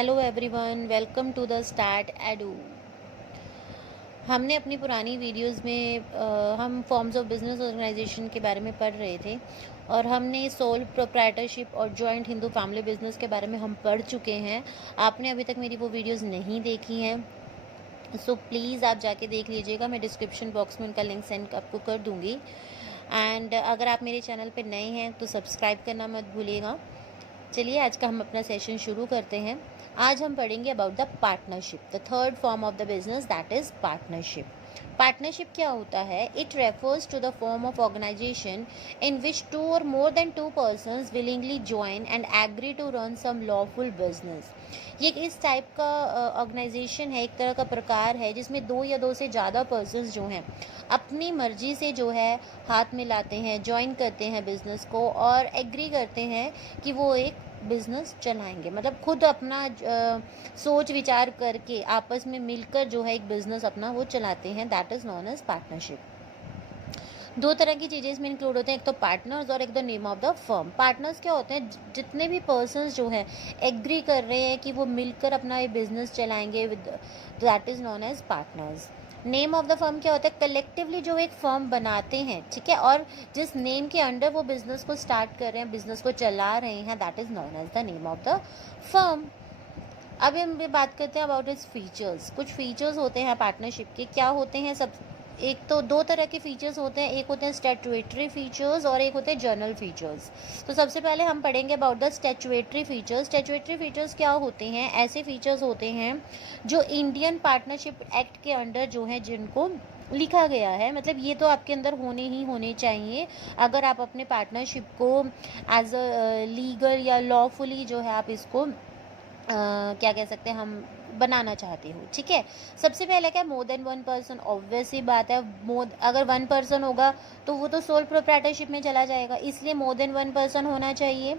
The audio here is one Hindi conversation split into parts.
Hello everyone, welcome to the Start Edu. हमने अपनी पुरानी वीडियोस में हम फॉर्म्स ऑफ बिजनेस ऑर्गेनाइजेशन के बारे में पढ़ रहे थे और हमने सोल प्रोप्राइटरशिप और जॉइंट हिंदू फैमिली बिजनेस के बारे में हम पढ़ चुके हैं। आपने अभी तक मेरी वो वीडियोस नहीं देखी हैं सो प्लीज़ आप जाके देख लीजिएगा। मैं डिस्क्रिप्शन बॉक्स में उनका लिंक सेंड आपको कर दूँगी। एंड अगर आप मेरे चैनल पर नए हैं तो सब्सक्राइब करना मत भूलिएगा। चलिए आज का हम अपना सेशन शुरू करते हैं। आज हम पढ़ेंगे about the partnership, the third form of the business, that is partnership. Partnership क्या होता है? It refers to the form of organisation in which two और more than two persons willingly join and agree to run some lawful business. ये इस टाइप का ऑर्गेनाइजेशन है, एक तरह का प्रकार है जिसमें दो या दो से ज़्यादा पर्सन्स जो हैं अपनी मर्जी से जो है हाथ मिलाते हैं, ज्वाइन करते हैं बिजनेस को और एग्री करते हैं कि वो एक बिजनेस चलाएंगे। मतलब खुद अपना सोच विचार करके आपस में मिलकर जो है एक बिजनेस अपना वो चलाते हैं, that is known as partnership. दो तरह की चीज़ें इसमें इंक्लूड होते हैं, एक तो पार्टनर्स और एक the name of the firm. Partners क्या होते हैं? जितने भी पर्सन्स जो हैं एग्री कर रहे हैं कि वो मिलकर अपना ये बिजनेस चलाएंगे, with that is known as partners. Name of the firm क्या होता है? कलेक्टिवली जो एक फर्म बनाते हैं, ठीक है, और जिस नेम के अंडर वो बिजनेस को स्टार्ट कर रहे हैं, बिजनेस को चला रहे हैं, that is known as the name of the firm. अब हम भी बात करते हैं अबाउट इट्स फीचर्स। कुछ फीचर्स होते हैं पार्टनरशिप के, क्या होते हैं? सब एक तो दो तरह के फीचर्स होते हैं, एक होते हैं स्टैट्यूटरी फीचर्स और एक होते हैं जर्नल फीचर्स। तो सबसे पहले हम पढ़ेंगे about the statutory features. Statutory features क्या होते हैं? ऐसे फीचर्स होते हैं जो इंडियन पार्टनरशिप एक्ट के अंडर जो है जिनको लिखा गया है। मतलब ये तो आपके अंदर होने ही होने चाहिए अगर आप अपने पार्टनरशिप को एज अ लीगल या लॉफुली जो है आप इसको क्या कह सकते हैं हम बनाना चाहते हो, ठीक है। सबसे पहले क्या, more than one person. Obvious ही बात है, अगर वन पर्सन होगा तो वो तो सोल प्रोप्राइटरशिप में चला जाएगा, इसलिए मोर देन वन पर्सन होना चाहिए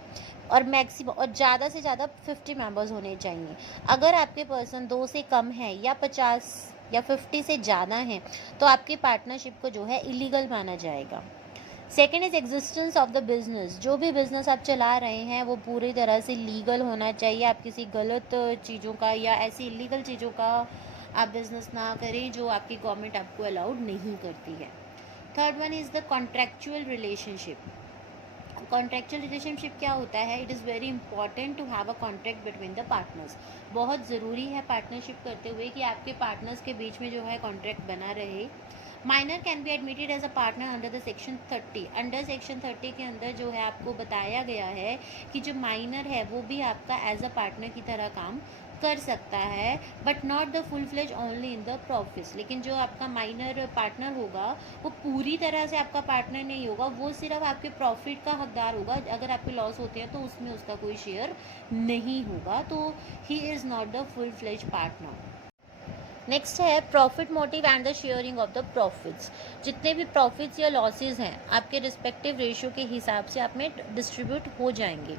और मैक्सिमम और ज़्यादा से ज़्यादा 50 मेंबर्स होने चाहिए। अगर आपके पर्सन 2 से कम है या 50 या 50 से ज़्यादा हैं तो आपकी पार्टनरशिप को जो है इलीगल माना जाएगा। Second is existence of the business. जो भी बिजनेस आप चला रहे हैं वो पूरी तरह से लीगल होना चाहिए। आप किसी गलत चीज़ों का या ऐसी इलीगल चीज़ों का आप बिजनेस ना करें जो आपकी गवर्नमेंट आपको अलाउड नहीं करती है। Third one is the contractual relationship. Contractual relationship क्या होता है? It is very important to have a contract between the partners. बहुत ज़रूरी है पार्टनरशिप करते हुए कि आपके पार्टनर्स के बीच में जो है कॉन्ट्रैक्ट बना रहे। Minor can be admitted as a partner under the section 30। Under section 30 के अंदर जो है आपको बताया गया है कि जो माइनर है वो भी आपका एज अ पार्टनर की तरह काम कर सकता है, but not the full fledge only in the profits. लेकिन जो आपका माइनर पार्टनर होगा वो पूरी तरह से आपका पार्टनर नहीं होगा, वो सिर्फ आपके प्रॉफिट का हकदार होगा। अगर आपके लॉस होते हैं तो उसमें उसका कोई शेयर नहीं होगा, तो he is not the full fledge partner. Next है profit motive and the sharing of the profits. जितने भी प्रॉफिट्स या लॉसेस हैं आपके रिस्पेक्टिव रेशियो के हिसाब से आप में डिस्ट्रीब्यूट हो जाएंगे।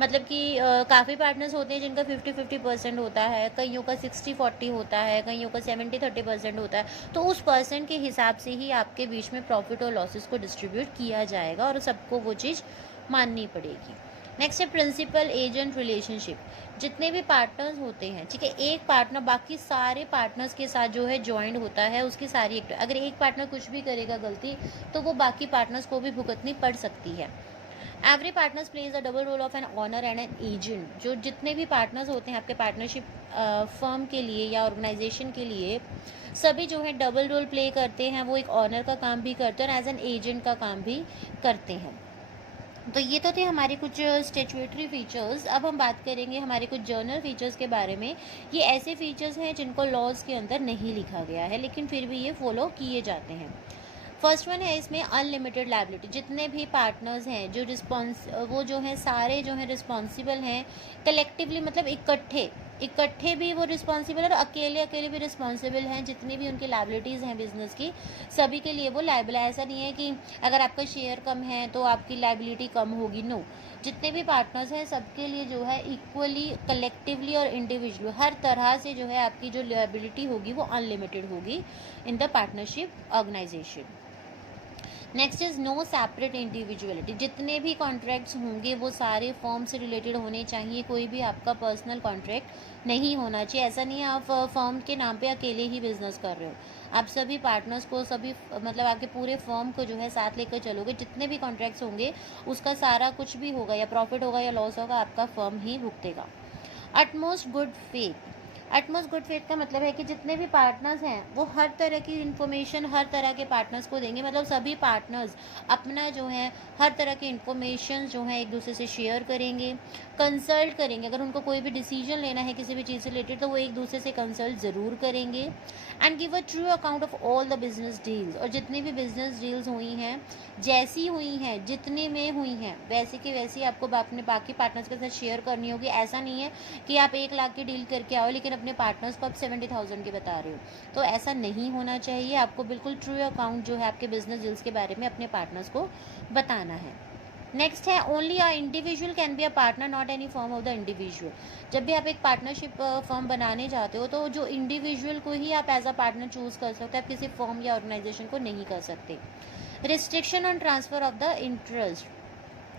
मतलब कि काफ़ी पार्टनर्स होते हैं जिनका 50-50% होता है, कईयों का 60-40 होता है, कईयों का 70-30% होता है। तो उस परसेंट के हिसाब से ही आपके बीच में प्रॉफिट और लॉसेस को डिस्ट्रीब्यूट किया जाएगा और सबको वो चीज़ माननी पड़ेगी। नेक्स्ट है प्रिंसिपल एजेंट रिलेशनशिप। जितने भी पार्टनर्स होते हैं, ठीक है, एक पार्टनर बाकी सारे पार्टनर्स के साथ जो है ज्वाइंट होता है, उसकी सारी अगर एक पार्टनर कुछ भी करेगा गलती तो वो बाकी पार्टनर्स को भी भुगतनी पड़ सकती है। Every partners plays the double role of an owner and an agent. जो जितने भी पार्टनर्स होते हैं आपके पार्टनरशिप फर्म के लिए या ऑर्गेनाइजेशन के लिए, सभी जो है डबल रोल प्ले करते हैं। वो एक ऑनर का काम भी करते हैं और एज एन एजेंट का काम भी करते हैं। तो ये तो थे हमारे कुछ स्टैट्यूटरी फीचर्स। अब हम बात करेंगे हमारे कुछ जर्नल फीचर्स के बारे में। ये ऐसे फीचर्स हैं जिनको लॉज के अंदर नहीं लिखा गया है लेकिन फिर भी ये फॉलो किए जाते हैं। फर्स्ट वन है इसमें अनलिमिटेड लायबिलिटी। जितने भी पार्टनर्स हैं जो वो जो हैं सारे जो हैं रिस्पॉन्सिबल हैं कलेक्टिवली, मतलब इकट्ठे इकट्ठे भी वो रिस्पॉन्सिबल और अकेले अकेले भी रिस्पॉन्सिबल हैं। जितनी भी उनकी लायबिलिटीज़ हैं बिजनेस की, सभी के लिए वो लायबल है। ऐसा नहीं है कि अगर आपका शेयर कम है तो आपकी लायबिलिटी कम होगी, नो। जितने भी पार्टनर्स हैं सबके लिए जो है इक्वली, कलेक्टिवली और इंडिविजुअली हर तरह से जो है आपकी जो लायबिलिटी होगी वो अनलिमिटेड होगी in the partnership organization. Next is no separate individuality, जितने भी कॉन्ट्रैक्ट्स होंगे वो सारे फर्म से रिलेटेड होने चाहिए, कोई भी आपका पर्सनल कॉन्ट्रैक्ट नहीं होना चाहिए। ऐसा नहीं है आप फर्म के नाम पे अकेले ही बिजनेस कर रहे हो, आप सभी पार्टनर्स को, सभी मतलब आपके पूरे फर्म को जो है साथ लेकर चलोगे। जितने भी कॉन्ट्रैक्ट्स होंगे उसका सारा कुछ भी होगा, या प्रॉफिट होगा या लॉस होगा, आपका फर्म ही भुगतेगा। Utmost good faith, utmost good faith का मतलब है कि जितने भी पार्टनर्स हैं वो हर तरह की इन्फॉर्मेशन हर तरह के पार्टनर्स को देंगे। मतलब सभी पार्टनर्स अपना जो है हर तरह की इन्फॉर्मेशन जो है एक दूसरे से शेयर करेंगे, कंसल्ट करेंगे। अगर उनको कोई भी डिसीजन लेना है किसी भी चीज़ से रिलेटेड तो वो एक दूसरे से कंसल्ट ज़रूर करेंगे। And give a true account of all the business deals, और जितनी भी बिजनेस डील्स हुई हैं, जैसी हुई हैं, जितने में हुई हैं, वैसे की वैसी आपको अपने बाकी पार्टनर्स के साथ शेयर करनी होगी। ऐसा नहीं है कि आप 1 लाख की डील करके आओ लेकिन अपने पार्टनर्स को आप 70,000 के बता रहे हो, तो ऐसा नहीं होना चाहिए। आपको बिल्कुल ट्रू अकाउंट जो है आपके बिजनेस डील्स के बारे में अपने पार्टनर्स को बताना है। नेक्स्ट है only a individual can be a partner, not any form of the individual. जब भी आप एक पार्टनरशिप फॉर्म बनाने जाते हो तो जो इंडिविजुअल को ही आप एज अ पार्टनर चूज कर सकते हो, आप किसी फॉर्म या ऑर्गेनाइजेशन को नहीं कर सकते। Restriction on transfer of the interest,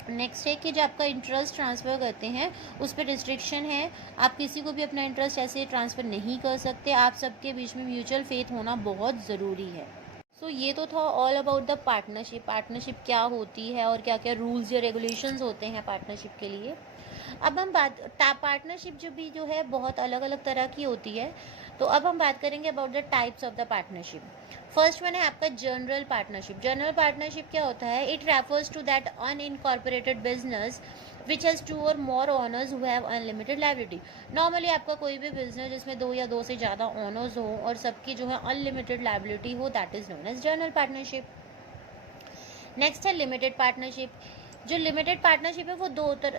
next है कि जो आपका इंटरेस्ट ट्रांसफ़र करते हैं उस पर रिस्ट्रिक्शन है, आप किसी को भी अपना इंटरेस्ट ऐसे ट्रांसफ़र नहीं कर सकते। आप सबके बीच में म्यूचुअल फेथ होना बहुत ज़रूरी है। सो ये तो था all about the partnership, partnership क्या होती है और क्या क्या रूल्स या रेगुलेशंस होते हैं पार्टनरशिप के लिए। अब हम पार्टनरशिप जो है बहुत अलग अलग तरह की होती है। तो अब हम बात करेंगे about the types of the partnership. First one है आपका जनरल पार्टनरशिप। जनरल पार्टनरशिप क्या होता है? It refers to that unincorporated business which has 2 और more owners who have unlimited liability. Normally आपका कोई भी बिजनेस जिसमें 2 या 2 से ज़्यादा ओनर्स हो और सबकी जो है अनलिमिटेड लायबिलिटी हो, that is known as general partnership. Next है लिमिटेड पार्टनरशिप। जो लिमिटेड पार्टनरशिप है वो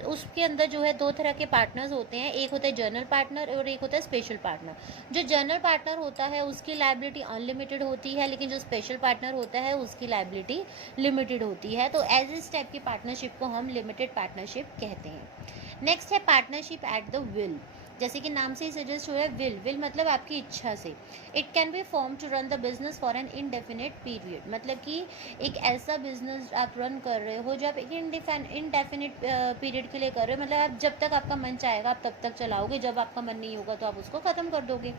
उसके अंदर जो है 2 तरह के पार्टनर्स होते हैं, एक होता है जनरल पार्टनर और एक होता है स्पेशल पार्टनर। जो जनरल पार्टनर होता है उसकी लायबिलिटी अनलिमिटेड होती है, लेकिन जो स्पेशल पार्टनर होता है उसकी लायबिलिटी लिमिटेड होती है। तो एज इस टाइप की पार्टनरशिप को हम लिमिटेड पार्टनरशिप कहते हैं। नेक्स्ट है पार्टनरशिप एट द विल। जैसे कि नाम से ही सजेस्ट हो रहा है, विल मतलब आपकी इच्छा से। It can be form to run the business for an indefinite period, मतलब कि एक ऐसा बिजनेस आप रन कर रहे हो जो आप एक इनडेफिनेट पीरियड के लिए कर रहे हो। मतलब आप जब तक आपका मन चाहेगा आप तब तक चलाओगे, जब आपका मन नहीं होगा तो आप उसको ख़त्म कर दोगे।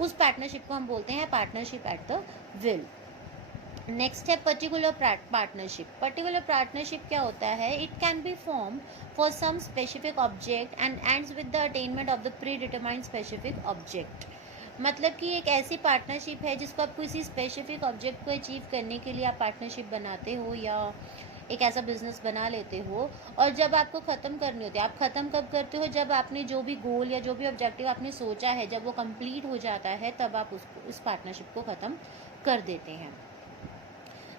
उस पार्टनरशिप को हम बोलते हैं partnership at the will. Next है पर्टिकुलर पार्टनरशिप। पर्टिकुलर पार्टनरशिप क्या होता है? It can be form for some specific object and ends with the attainment of the predetermined specific object. मतलब कि एक ऐसी पार्टनरशिप है जिसको आप किसी स्पेसिफिक ऑब्जेक्ट को अचीव करने के लिए आप पार्टनरशिप बनाते हो या एक ऐसा बिजनेस बना लेते हो। और जब आपको ख़त्म करनी होती है, आप ख़त्म कब करते हो? जब आपने जो भी गोल या जो भी ऑब्जेक्टिव आपने सोचा है जब वो कंप्लीट हो जाता है तब आप उस पार्टनरशिप को ख़त्म कर देते हैं।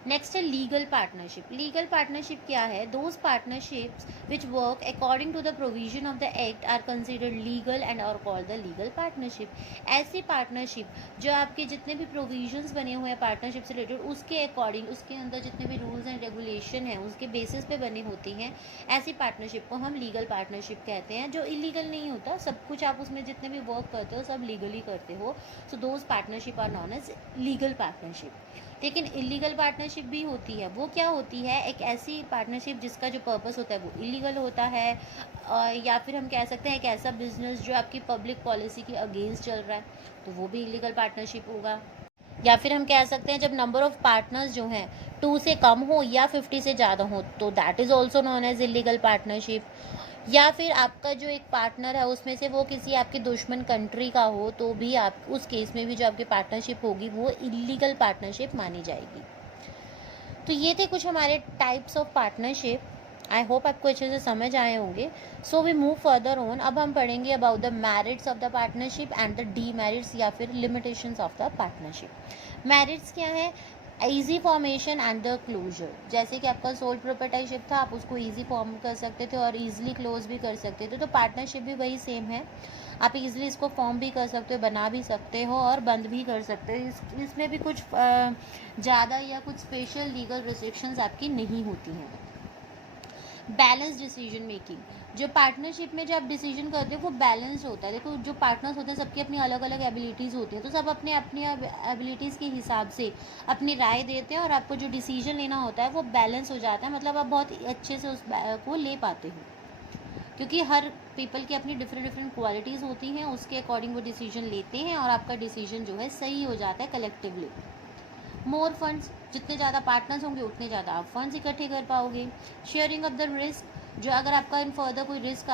नेक्स्ट है लीगल पार्टनरशिप। लीगल पार्टनरशिप क्या है? Those partnerships which work according to the provision of the act are considered legal and are called the legal partnership. ऐसी पार्टनरशिप जो आपके जितने भी प्रोविजंस बने हुए हैं पार्टनरशिप से रिलेटेड उसके अकॉर्डिंग, उसके अंदर जितने भी रूल्स एंड रेगुलेशन हैं उसके बेसिस पे बनी होती हैं, ऐसी पार्टनरशिप को हम लीगल पार्टनरशिप कहते हैं। जो इलीगल नहीं होता, सब कुछ आप उसमें जितने भी वर्क करते हो सब लीगली करते हो, so those partnership are known as legal partnership. लेकिन इलीगल पार्टनरशिप भी होती है। वो क्या होती है? एक ऐसी पार्टनरशिप जिसका जो पर्पस होता है वो इलीगल होता है, या फिर हम कह सकते हैं एक ऐसा बिजनेस जो आपकी पब्लिक पॉलिसी के अगेंस्ट चल रहा है, तो वो भी इलीगल पार्टनरशिप होगा। या फिर हम कह सकते हैं जब नंबर ऑफ पार्टनर्स जो हैं 2 से कम हो या 50 से ज़्यादा हो, तो that is also known as illegal partnership. या फिर आपका जो एक पार्टनर है उसमें से वो किसी आपकी दुश्मन कंट्री का हो, तो भी आप उस केस में भी जो आपकी पार्टनरशिप होगी वो इलीगल पार्टनरशिप मानी जाएगी। तो ये थे कुछ हमारे types of partnership. I hope आपको अच्छे से समझ आए होंगे। So we move further on. अब हम पढ़ेंगे about the merits of the partnership and the demerits या फिर limitations of the partnership. Merits क्या है? Easy formation and the closure. जैसे कि आपका सोल प्रोप्राइटरशिप था, आप उसको ईजी फॉर्म कर सकते थे और ईजिली क्लोज भी कर सकते थे। तो पार्टनरशिप भी वही सेम है, आप ईजिली इसको फॉर्म भी कर सकते हो, बना भी सकते हो और बंद भी कर सकते हो। इसमें भी कुछ ज़्यादा या कुछ स्पेशल लीगल रिस्ट्रिक्शंस आपकी नहीं होती हैं। बैलेंस डिसीजन मेकिंग, जो पार्टनरशिप में जो आप डिसीजन करते हो वो बैलेंस होता है। देखो जो पार्टनर्स होते हैं सबकी अपनी अलग अलग एबिलिटीज़ होती हैं, तो सब अपने अपनी एबिलिटीज़ के हिसाब से अपनी राय देते हैं और आपको जो डिसीजन लेना होता है वो बैलेंस हो जाता है, मतलब आप बहुत अच्छे से उस को ले पाते हो, क्योंकि हर पीपल की अपनी डिफरेंट डिफरेंट क्वालिटीज़ होती हैं, उसके अकॉर्डिंग वो डिसीजन लेते हैं और आपका डिसीजन जो है सही हो जाता है कलेक्टिवली। मोर फंड्स, जितने ज़्यादा पार्टनर्स होंगे उतने ज़्यादा आप फंड्स इकट्ठे कर पाओगे। शेयरिंग ऑफ द रिस्क, जो अगर आपका इन फर्दर कोई रिस्क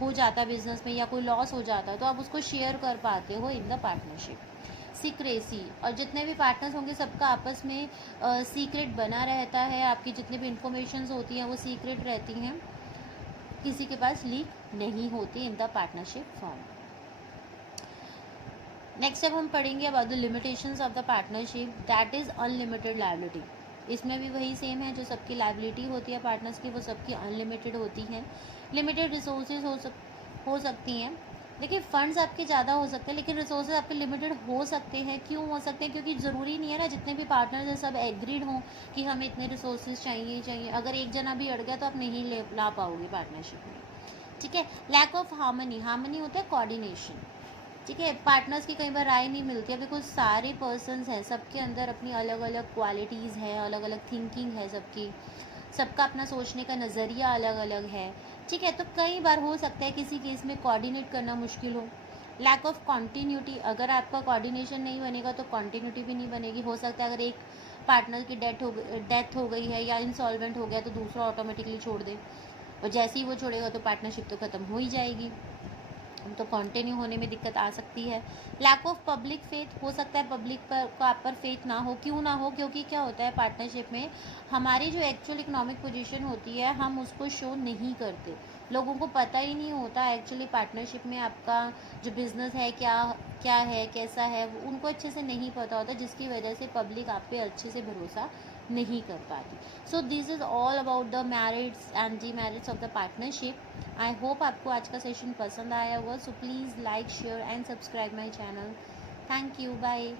हो जाता है बिजनेस में या कोई लॉस हो जाता है तो आप उसको शेयर कर पाते हो इन द पार्टनरशिप। सीक्रेसी, और जितने भी पार्टनर्स होंगे सबका आपस में सीक्रेट बना रहता है, आपकी जितनी भी इंफॉर्मेशन होती हैं वो सीक्रेट रहती हैं, किसी के पास लीक नहीं होती इन द पार्टनरशिप फॉर्म। नेक्स्ट अब हम पढ़ेंगे about the limitations of the partnership, that is unlimited liability. इसमें भी वही सेम है, जो सबकी लायबिलिटी होती है पार्टनर्स की वो सबकी अनलिमिटेड होती हैं। लिमिटेड रिसोर्सेज हो सकती हैं। देखिए फंड्स आपके ज़्यादा हो सकते हैं लेकिन रिसोर्सेज आपके लिमिटेड हो सकते हैं। क्यों हो सकते हैं? क्योंकि ज़रूरी नहीं है ना जितने भी पार्टनर्स हैं सब एग्रीड हों कि हमें इतने रिसोर्सेज चाहिए ही चाहिए। अगर एक जना भी अड़ गया तो आप नहीं ला पाओगे पार्टनरशिप में, ठीक है। लैक ऑफ हार्मनी, हार्मनी होता है कोऑर्डिनेशन, ठीक है। पार्टनर्स की कई बार राय नहीं मिलती। अब देखो सारे पर्सन्स हैं, सबके अंदर अपनी अलग अलग क्वालिटीज़ हैं, अलग अलग थिंकिंग है सबकी, सबका अपना सोचने का नज़रिया अलग अलग है, ठीक है। तो कई बार हो सकता है किसी केस में कोऑर्डिनेट करना मुश्किल हो। लैक ऑफ कॉन्टीन्यूटी, अगर आपका कोऑर्डिनेशन नहीं बनेगा तो कॉन्टीन्यूटी भी नहीं बनेगी। हो सकता है अगर एक पार्टनर की डेथ हो गई है या इंसॉल्वेंट हो गया तो दूसरा ऑटोमेटिकली छोड़ दे, और जैसे ही वो छोड़ेगा तो पार्टनरशिप तो ख़त्म हो ही जाएगी, तो कंटिन्यू होने में दिक्कत आ सकती है। लैक ऑफ पब्लिक फेथ, हो सकता है पब्लिक पर को आप पर फेथ ना हो। क्यों ना हो? क्योंकि क्या होता है पार्टनरशिप में हमारी जो एक्चुअल इकोनॉमिक पोजीशन होती है हम उसको शो नहीं करते, लोगों को पता ही नहीं होता एक्चुअली पार्टनरशिप में आपका जो बिज़नेस है क्या क्या है कैसा है, उनको अच्छे से नहीं पता होता, जिसकी वजह से पब्लिक आप पे अच्छे से भरोसा नहीं कर पाती। So this is all about the merits and demerits of the partnership. I hope आपको आज का सेशन पसंद आया होगा। So please like share and subscribe my channel. Thank you, bye.